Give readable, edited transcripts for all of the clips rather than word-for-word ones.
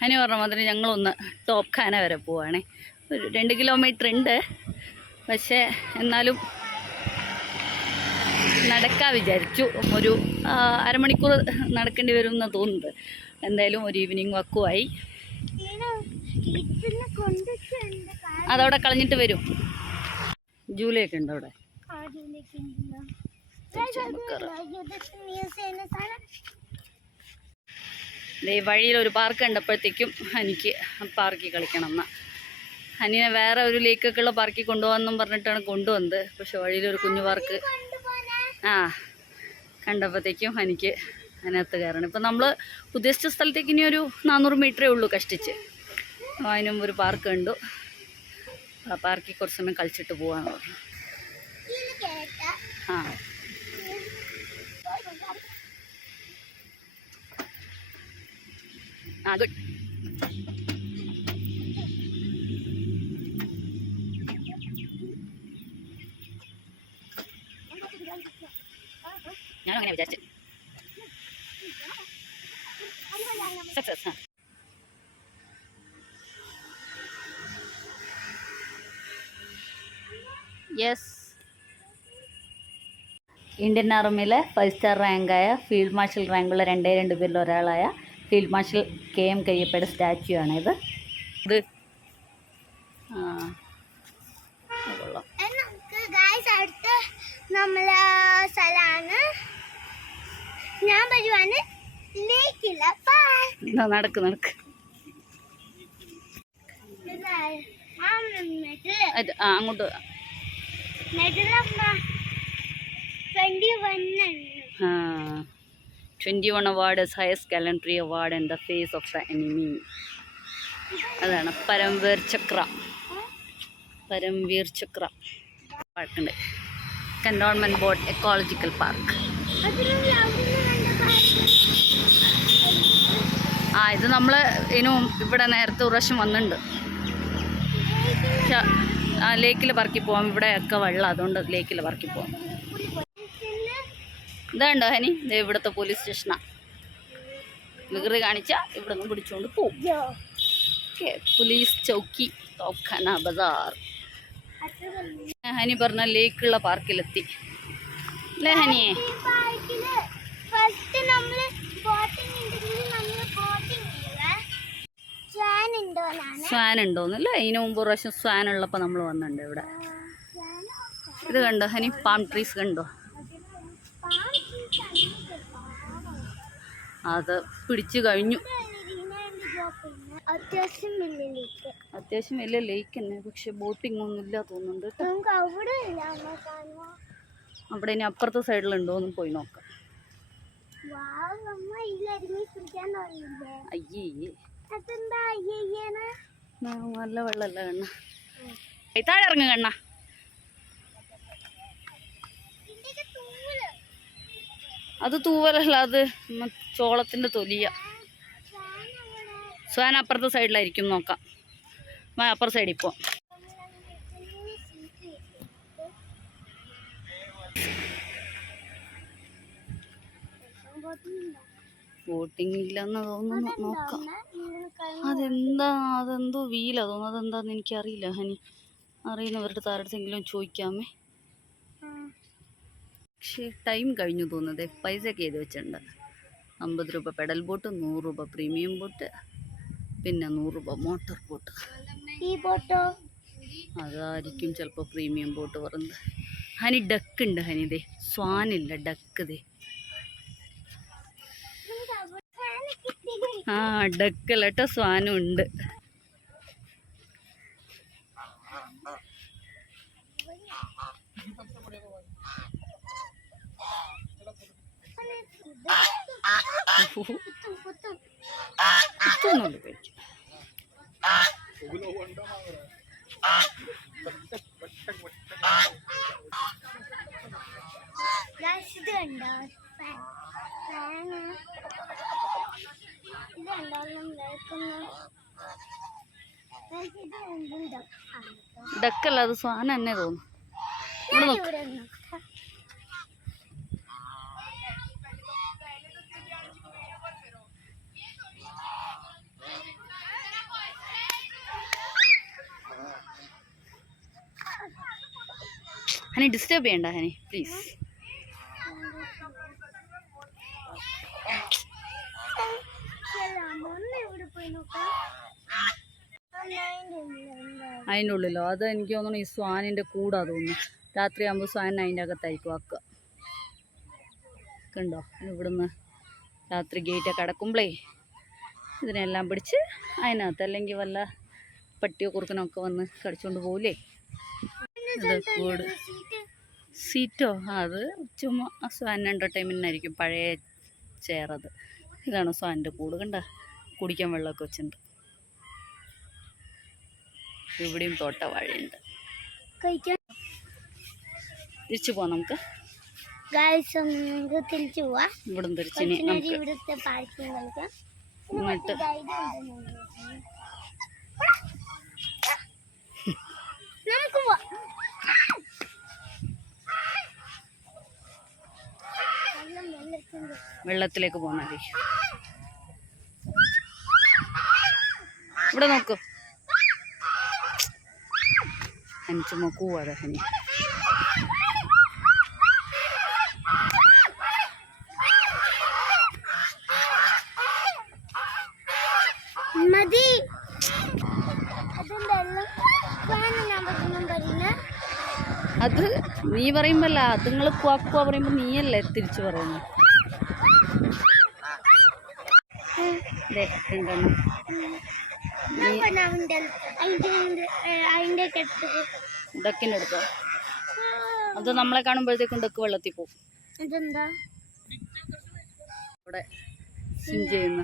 Honey പറഞ്ഞ മാതിരി ഞങ്ങളൊന്ന് ടോപ്പ് ഖാന വരെ പോവുകയാണേ. ഒരു 2 കിലോമീറ്റർ ഉണ്ട്, പക്ഷേ എന്നാലും നടക്കാൻ വിചാരിച്ചു. ഒരു അരമണിക്കൂർ നടക്കേണ്ടി വരും എന്ന് തോന്നുന്നത്. എന്തായാലും ഒരു ഈവനിങ് വാക്കുമായി. അതവിടെ കളഞ്ഞിട്ട് വരും. ജൂലൈയൊക്കെ ഉണ്ടോ അവിടെ? വഴിയിൽ ഒരു പാർക്ക് കണ്ടപ്പോഴത്തേക്കും എനിക്ക് പാർക്കിൽ കളിക്കണം എന്നാ. ഹനിനെ വേറെ ഒരു ലേക്കൊക്കെയുള്ള പാർക്കിൽ കൊണ്ടുപോകാമെന്നും പറഞ്ഞിട്ടാണ് കൊണ്ടുവന്നത്. പക്ഷെ വഴിയിലൊരു കുഞ്ഞു പാർക്ക് കണ്ടപ്പോഴത്തേക്കും എനിക്ക് അതിനകത്ത് കയറണം. ഇപ്പം നമ്മൾ ഉദ്ദേശിച്ച സ്ഥലത്തേക്ക് ഇനി ഒരു 400 മീറ്ററേ ഉള്ളൂ കഷ്ടിച്ച്. അതിനും ഒരു പാർക്ക് കണ്ടു. ആ പാർക്കിൽ കുറച്ച് സമയം കളിച്ചിട്ട് പോകാമെന്ന് പറഞ്ഞു. ഗുഡ്. ഞാനും അങ്ങനെ വിചാരിച്ചു. സക്സസ്. യെസ്, ഇന്ത്യൻ ആർമിയിലെ 5 സ്റ്റാർ റാങ്കായ ഫീൽഡ് മാർഷൽ റാങ്കുള്ള 2 പേരിൽ ഒരാളായ ഫീൽഡ് മാർഷൽ KM കരിയപ്പയുടെ സ്റ്റാച്യു ആണിത്. ഇത് നടക്ക് നടക്ക്. അങ്ങോട്ട് 21 award is highest gallantry award in the face of the enemy. അതാണ് പരംവീർ ചക്ര. പരംവീർ ചക്ര പാർക്കുണ്ട്. Cantonment board ecological park. ഇത് നമ്മൾ ഇനും ഇവിടെ നേരത്തെ ഒരു പ്രാവശ്യം വന്നിട്ടുണ്ട്. ലേക്കിൽ പറക്കി പോവാം. ഇവിടെയൊക്കെ വെള്ളം, അതുകൊണ്ട് ലേക്കിൽ പറക്കി പോവാം. ഇതുണ്ടോ ഹനി? ഇത് ഇവിടുത്തെ പോലീസ് സ്റ്റേഷനാണ്. വികൃതി കാണിച്ചാൽ ഇവിടെ നിന്ന് പിടിച്ചുകൊണ്ട് പോവും. ഓക്കെ, പോലീസ് ചൗക്കി ടോപ്പ് ഖാന ബസാർ. ഹനി പറഞ്ഞ ലേക്കുള്ള പാർക്കിലെത്തി അല്ലേ ഹനിയെ? സ്വാൻ ഉണ്ടോന്നല്ല, അതിന് മുമ്പ് ഒരു പ്രാവശ്യം സ്വാൻ ഉള്ളപ്പോൾ നമ്മൾ വന്നിട്ടുണ്ട് ഇവിടെ. ഇത് കണ്ടോ ഹനി? പാം ട്രീസ് കണ്ടോ? അത് പിടിച്ചു കഴിഞ്ഞു. അത്യാവശ്യം വലിയ ലേക്ക് തന്നെ, പക്ഷെ ബോട്ടിംഗ് ഒന്നും ഇല്ല തോന്നുന്നുണ്ട് കേട്ടോ. അവിടെ ഇനി അപ്പുറത്തെ സൈഡിലുണ്ടോന്ന് പോയി നോക്കാം. അയ്യേ, നല്ല വെള്ളമല്ല കണ്ണ. താഴെ ഇറങ്ങ കണ്ണ. അത് തൂവലല്ല, അത് ചോളത്തിന്റെ തൊലിയ. സ്വാൻ അപ്പുറത്തെ സൈഡിലായിരിക്കും, നോക്കാം. അപ്പുറത്തെ സൈഡിൽ പോ. ബോട്ടിങ് ഇല്ലെന്ന് തോന്നുന്നു, നോക്കാം. അതെന്തോ വീലാ തോന്നുന്നു. അതെന്താന്ന് എനിക്കറിയില്ല ഹനി. അറിയുന്നവരുടെ താരടുത്തെങ്കിലും ചോദിക്കാമേ. പക്ഷേ ടൈം കഴിഞ്ഞു തോന്നുന്നത്. പൈസയൊക്കെ എഴുതി വെച്ചിട്ടുണ്ട്. 50 രൂപ പെഡൽ ബോട്ട്, 100 രൂപ പ്രീമിയം ബോട്ട്, പിന്നെ 100 രൂപ മോട്ടോർ ബോട്ട്. ഈ ബോട്ടോ? അതായിരിക്കും ചിലപ്പോൾ പ്രീമിയം ബോട്ട് പറയുന്നത്. ഹനി ഡക്ക് ഉണ്ട് ഹനി. ദേ സ്വാനില്ല, ഡക്ക്. ദേ ഡക്കല്ല കേട്ടോ, സ്വാനും ഉണ്ട്. ഡക്കല്ല, അത് സ്വാൻ തന്നെ തോന്നുന്നു. ഇവിടെ നോക്ക്. ഹനി ഡിസ്റ്റർബ് ചെയ്യണ്ട ഹനി, പ്ലീസ്. അതിൻ്റെ ഉള്ളിലോ? അത് എനിക്ക് തോന്നുന്നു ഈ സ്വാനിൻ്റെ കൂടാ തോന്നുന്നു. രാത്രിയാകുമ്പോൾ സ്വാൻ അതിൻ്റെ അകത്തായിരിക്കും ആക്കുക. കണ്ടോ, ഇവിടുന്ന് രാത്രി ഗേറ്റൊക്കെ അടക്കുമ്പോഴേ ഇതിനെല്ലാം പിടിച്ച് അതിനകത്ത്, അല്ലെങ്കിൽ വല്ല പട്ടിയോ കുറുക്കനൊക്കെ വന്ന് കടിച്ചുകൊണ്ട് പോകില്ലേ. ഇത് കൂട് സീറ്റോ? അത് ചുമ്മാ സ്വാൻ എൻ്റർടൈൻമെൻറ്റിനായിരിക്കും. പഴയ ചെയറത്. ഇതാണ് സ്വാനിൻ്റെ കൂട്. കണ്ട, കുടിക്കാൻ വെള്ളമൊക്കെ വെച്ചിട്ടുണ്ട്. ഇവിടെയും തോട്ടവാഴയുണ്ട്. തിരിച്ചു പോവാം നമുക്ക്. തിരിച്ചു പോവാം. ഇവിടുന്ന് തിരിച്ചിനി നമുക്ക് ഇങ്ങോട്ട് വെള്ളത്തിലേക്ക് പോന്നാലേ. ഇവിടെ നോക്കൂ, ഹനി ചുമ്മാ കൂവാതെ ഹനി. മതി. അത് നീ പറയുമ്പല്ല, അതുങ്ങൾ കുവാക്കുവാ പറയുമ്പോ നീയല്ലേ തിരിച്ചു പറയുന്നു. ഡക്കിൻ്റെ അടുത്തോ? അത് നമ്മളെ കാണുമ്പോഴത്തേക്കും ഡക്ക് വെള്ളത്തിൽ പോകും. അവിടെ സ്വിം ചെയ്യുന്ന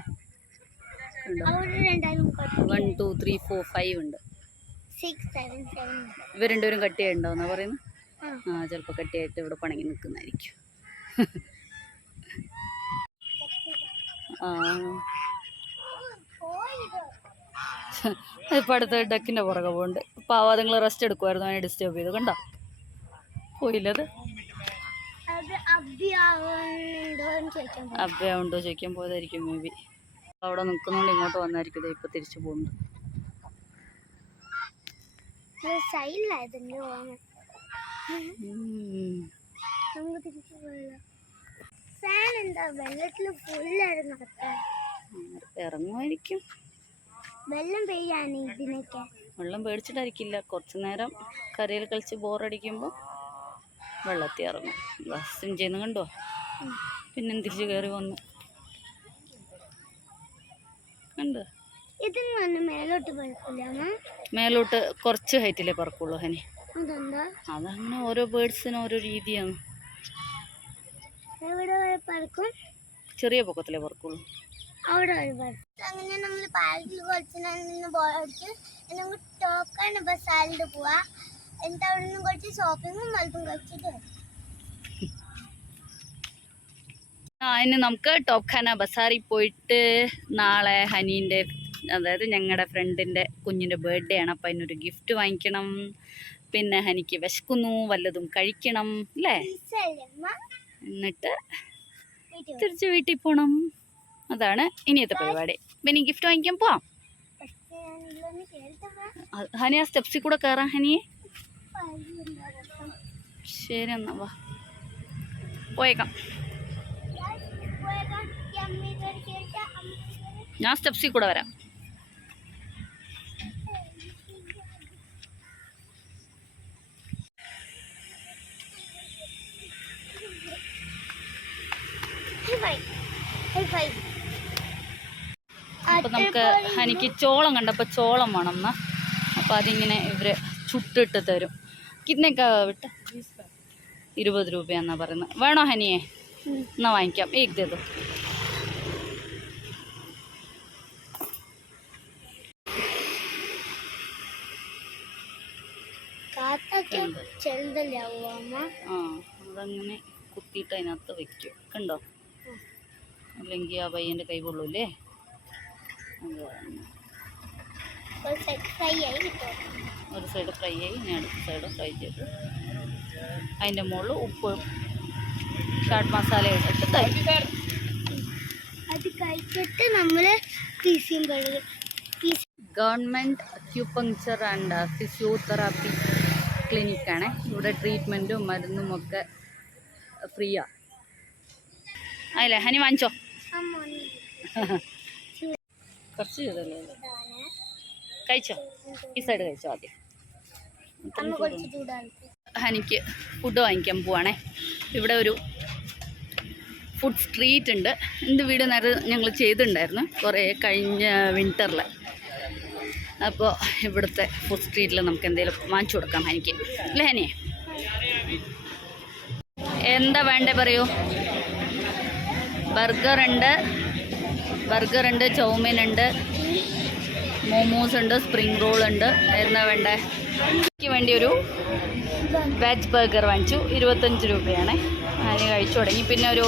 1 2 3 4 5 ഉണ്ട്. ഇവർ രണ്ടുപേരും കട്ടിയായിട്ടുണ്ടാവുന്ന പറയുന്നു. ചിലപ്പോൾ കട്ടിയായിട്ട് ഇവിടെ പണങ്ങി നിൽക്കുന്നതായിരിക്കും. ഇപ്പം അടുത്ത ഡക്കിൻ്റെ പുറകെ പോകുന്നുണ്ട്. പാവാതങ്ങൾ റെസ്റ്റ് എടുക്കുമായിരുന്നു, അതിനെ ഡിസ്റ്റർബ് ചെയ്തു. കണ്ടോ, പോയില്ലത്. അബ്ബയുണ്ടോ ചോദിക്കാൻ പോയതായിരിക്കും മേ ബി. അവിടെ നിൽക്കുന്നതുകൊണ്ട് ഇങ്ങോട്ട് വന്നായിരിക്കും. ഇപ്പം തിരിച്ചു പോകുന്നുണ്ട്. ഇറങ്ങുമായിരിക്കും. വെള്ളം പേടിച്ചിട്ടായിരിക്കില്ല. കുറച്ചു നേരം കരയിൽ കളിച്ച് ബോറടിക്കുമ്പോൾ വെള്ളത്തിൽ ഇറങ്ങും. സ്വിം ചെയ്യുന്ന കണ്ടോ. പിന്നെ തിരിച്ച് കയറി വന്നു. കണ്ടോ, മേലോട്ട് കുറച്ച് ഹൈറ്റിലേ പറക്കുള്ളൂ ഹനി. അതങ്ങനെ ഓരോ ബേർഡ്സിനും ഓരോ രീതിയാണ്. ചെറിയ പൊക്കത്തിലേ പറക്കുള്ളൂ. അങ്ങനെ നമ്മൾ പാർക്കിൽ കുറച്ച് ബോർഡിച്ച് നമുക്ക് ടോക്കാണ് ബസ്സാലിൽ പോവാ. എന്നിട്ട് അവിടെ നിന്ന് കുറച്ച് ഷോപ്പിങ്ങും മൽപ്പും കഴിച്ചിട്ട് ഇനി നമുക്ക് ടോപ്ഖാന ബസാറിൽ പോയിട്ട് നാളെ ഹനീൻ്റെ, അതായത് ഞങ്ങളുടെ ഫ്രണ്ടിൻ്റെ കുഞ്ഞിൻ്റെ ബർത്ത്ഡേ ആണ്. അപ്പം അതിനൊരു ഗിഫ്റ്റ് വാങ്ങിക്കണം. പിന്നെ ഹനിക്ക് വിശക്കുന്നു, വല്ലതും കഴിക്കണം അല്ലേ. എന്നിട്ട് തിരിച്ച് വീട്ടിൽ പോകണം. അതാണ് ഇനിയത്തെ പരിപാടി. പിന്നെ ഗിഫ്റ്റ് വാങ്ങിക്കാൻ പോവാം. ഹനി ആ സ്റ്റെപ്സിൽ കൂടെ കയറാം ഹനിയെ. ശരി എന്നാ വാ, പോയേക്കാം. ഞാൻ സ്റ്റെപ്സിൽ കൂടെ വരാം. അപ്പം നമുക്ക് ഹനിക്ക് ചോളം കണ്ടപ്പോൾ ചോളം വേണം എന്നാ. അപ്പം അതിങ്ങനെ ഇവർ ചുട്ടിട്ട് തരും. കിന്നൊക്കെ വിട്ട് 20 രൂപയാന്നാ പറയുന്നത്. വേണോ ഹനിയെ? എന്നാ വാങ്ങിക്കാം. ഏക് ദേ ദോ. അതങ്ങനെ കുത്തിയിട്ട് അതിനകത്ത് വെക്കും. കണ്ടോ, അല്ലെങ്കിൽ ആ പയ്യൻ്റെ കൈ കൊള്ളൂല്ലേ. ഒരു സൈഡ് ഫ്രൈ ആയി കിട്ടും. ഒരു സൈഡ് ഫ്രൈ ആയി, ഇനി അടുത്ത സൈഡ് ഫ്രൈ ചെയ്ത് അതിൻ്റെ മുകളിൽ ഉപ്പ് ചാട്ട് മസാല ഇട്ടിട്ട് തരും. അത് കഴിച്ചിട്ട് നമ്മൾ ഗവൺമെൻറ് അക്യൂപങ്ക്ചർ ആൻഡ് ഫിസിയോതെറാപ്പി ക്ലിനിക്കാണ്. ഇവിടെ ട്രീറ്റ്മെൻറ്റും മരുന്നും ഒക്കെ ഫ്രീയാണ്. അതല്ലേ ഹനി വാങ്ങിച്ചോ? കുറച്ച് ചെയ്തല്ലേ കഴിച്ചോ? ഈ സൈഡ് കഴിച്ചോ ആദ്യം. ഹനിക്ക് ഫുഡ് വാങ്ങിക്കാൻ പോവാണേ. ഇവിടെ ഒരു ഫുഡ് സ്ട്രീറ്റ് ഉണ്ട്. എന്ത് വീഡിയോ നേരം ഞങ്ങൾ ചെയ്തിട്ടുണ്ടായിരുന്നു കുറേ കഴിഞ്ഞ വിൻ്ററിൽ. അപ്പോൾ ഇവിടുത്തെ ഫുഡ് സ്ട്രീറ്റിൽ നമുക്ക് എന്തെങ്കിലും വാങ്ങിച്ചു കൊടുക്കാം ഹനിക്ക്. അല്ലേ ഹനിയെ? എന്താ വേണ്ടേ പറയൂ? ബർഗർ ഉണ്ട്, ചൗമീൻ ഉണ്ട്, മോമോസ് ഉണ്ട്, സ്പ്രിംഗ് റോൾ ഉണ്ട്. എന്താ വേണ്ടേ? എനിക്ക് വേണ്ടി ഒരു വെജ് ബർഗർ വാങ്ങിച്ചു. 25 രൂപയാണ്. ഹനി കഴിച്ചു തുടങ്ങി. പിന്നെ ഒരു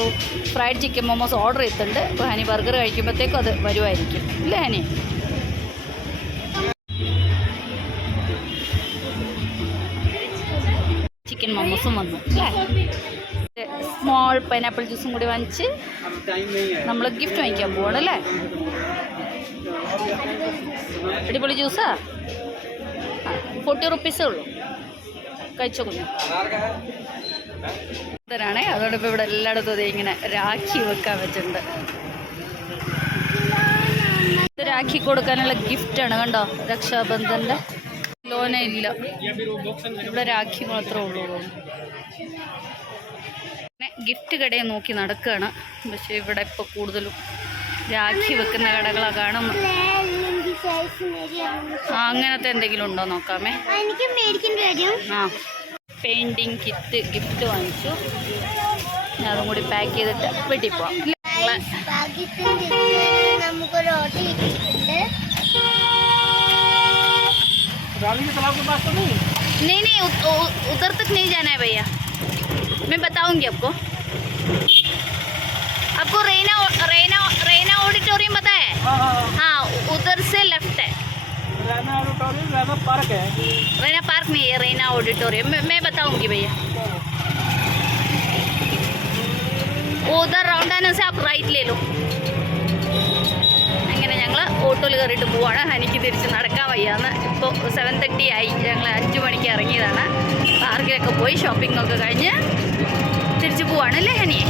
ഫ്രൈഡ് ചിക്കൻ മോമോസ് ഓർഡർ ചെയ്തിട്ടുണ്ട്. അപ്പോൾ ഹനി ബർഗർ കഴിക്കുമ്പോഴത്തേക്കും അത് വരുമായിരിക്കും. ഇല്ലേ ഹനി? ചിക്കൻ മോമോസും വന്നു അല്ലേ? സ്മോൾ പൈനാപ്പിൾ ജ്യൂസും കൂടി വാങ്ങിച്ച് നമ്മൾ ഗിഫ്റ്റ് വാങ്ങിക്കാൻ പോവാണ് അല്ലേ? അടിപൊളി ജ്യൂസാ. 40 റുപ്പീസേ ഉള്ളൂ. കഴിച്ചോ കുഞ്ഞു. ാണേ അതോടൊപ്പം ഇവിടെ എല്ലായിടത്തും അതേ ഇങ്ങനെ രാഖി വെക്കാൻ വെച്ചിട്ടുണ്ട്. ഇത് രാഖി കൊടുക്കാനുള്ള ഗിഫ്റ്റാണ്. കണ്ടോ? രക്ഷാബന്ധൻ്റെ ലോന ഇല്ല, ഇവിടെ രാഖി മാത്രമേ ഉള്ളൂ. ഗിഫ്റ്റ് കടയെ നോക്കി നടക്കുകയാണ്. പക്ഷെ ഇവിടെ ഇപ്പോൾ കൂടുതലും രാഖി വെക്കുന്ന കടകളാണ് കാണുന്നു. അങ്ങനത്തെ എന്തെങ്കിലും ഉണ്ടോ നോക്കാമേ. ആ പെയിൻറ്റിങ് കിറ്റ് ഗിഫ്റ്റ് വാങ്ങിച്ചു. ഞാൻ അതും കൂടി പാക്ക് ചെയ്തിട്ട് വീട്ടിൽ പോവാം. നമുക്കൊരു ഓട്ടോ കിട്ടിയിട്ടുണ്ട്. नहीं उधर तक नहीं जाना है भैया, मैं बताऊंगी आपको. आपको रैना ऑडिटोरियम पता है? हाँ उधर से लेफ्ट है. रैना ऑडिटोरियम, रैना पार्क है. रैना पार्क नहीं है, रैना ऑडिटोरियम. मैं बताऊंगी भैया. उधर राउंड आने से आप राइट ले लो. അങ്ങനെ ഞങ്ങൾ ഓട്ടോയിൽ കയറിയിട്ട് പോവാണ്. എനിക്ക് തിരിച്ച് നടക്കാൻ വയ്യാന്ന്. ഇപ്പോൾ 7:30 ആയി. ഞങ്ങൾ 5 മണിക്ക് ഇറങ്ങിയതാണ്. പാർക്കിലൊക്കെ പോയി ഷോപ്പിംഗ് ഒക്കെ കഴിഞ്ഞ് തിരിച്ച് പോവാണ് അല്ലേ ഹനിയെ?